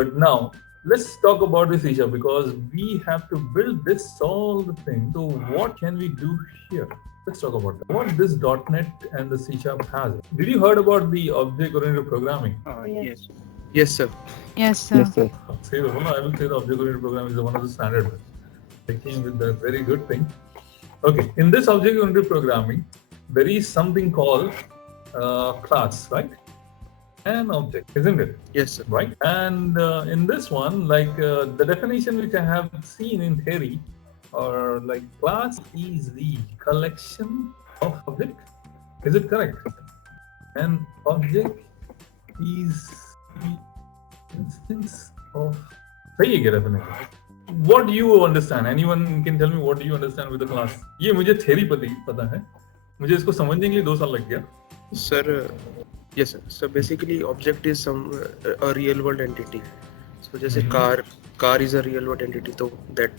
But now let's talk about this, Isha, because we have to build this all the thing. So what can we do here? Let's talk about that. What this .NET and the C# has. Did you heard about the object-oriented programming? Yes. Yes, sir. Yes, sir. Yes, sir. Say the I will say the object-oriented programming is one of the standard. They came with a very good thing. Okay, in this object-oriented programming, there is something called class, right? An object, isn't it? Yes, sir. Right. And in this one, like the definition which I have seen in theory, or like class is the collection of object. Is it correct? An object is the instance of. सही है क्या definition? What do you understand? Anyone can tell me what do you understand with the class? ये मुझे theory पता है. मुझे इसको समझने के लिए 2 साल लग गया. Sir, yes, sir. So basically, object is a real world entity. So जैसे car is a real world entity, so that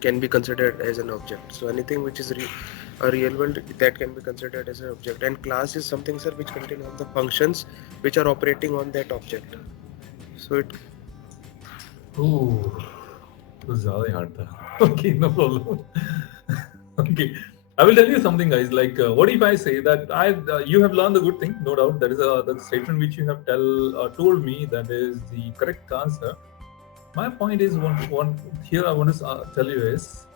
can be considered as an object. So anything which is a real world, that can be considered as an object. And class is something, sir, which contain all the functions which are operating on that object. So it. Oh, it was very hard. Okay, no problem. Okay. I will tell you something, guys. Like, what if I say that you have learned a good thing, no doubt. That is the statement which you have told me that is the correct answer. My point is one here I want to tell you is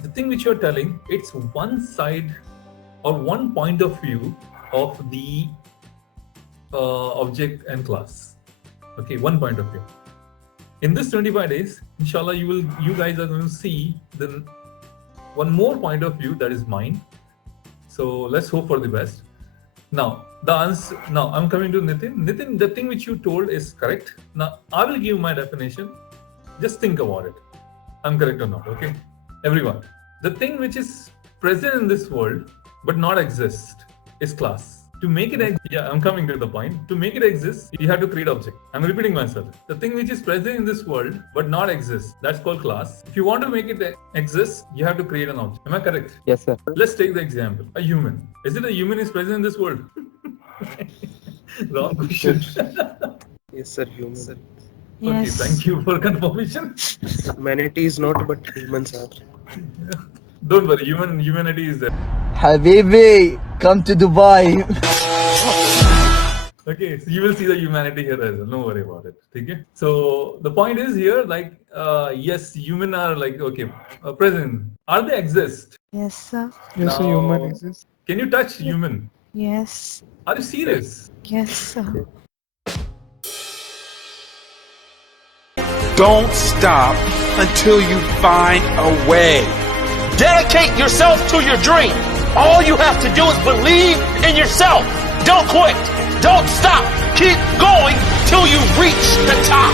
the thing which you are telling. It's one side or one point of view of the object and class. Okay, one point of view. In this 25 days, inshallah, you guys are going to see the one more point of view, that is mine. So let's hope for the best. Now the answer. Now I'm coming to Nitin. Nitin, the thing which you told is correct. Now I will give my definition. Just think about it. I'm correct or not? Okay, everyone. The thing which is present in this world but not exist is class. To make it I'm coming to the point. To make it exist, you have to create object. I'm repeating myself. The thing which is present in this world but not exist, that's called class. If you want to make it exist, you have to create an object. Am I correct? Yes, sir. Let's take the example. A human. Is it a human is present in this world? Wrong question. Yes, sir. Human. Sir. Okay, Yes. thank you for confirmation. Humanity is not, but humans are. Don't worry, humanity is there. Habibi, come to Dubai. Okay, so you will see the humanity here as well. Don't worry about it. Okay. So the point is here, like, yes, human are like present. Are they exist? Yes, sir. Yes, sir. Now, Human exists. Can you touch human? Yes. Are you serious? Yes, sir. Don't stop until you find a way. Dedicate yourself to your dream. All you have to do is believe in yourself. Don't quit. Don't stop. Keep going till you reach the top.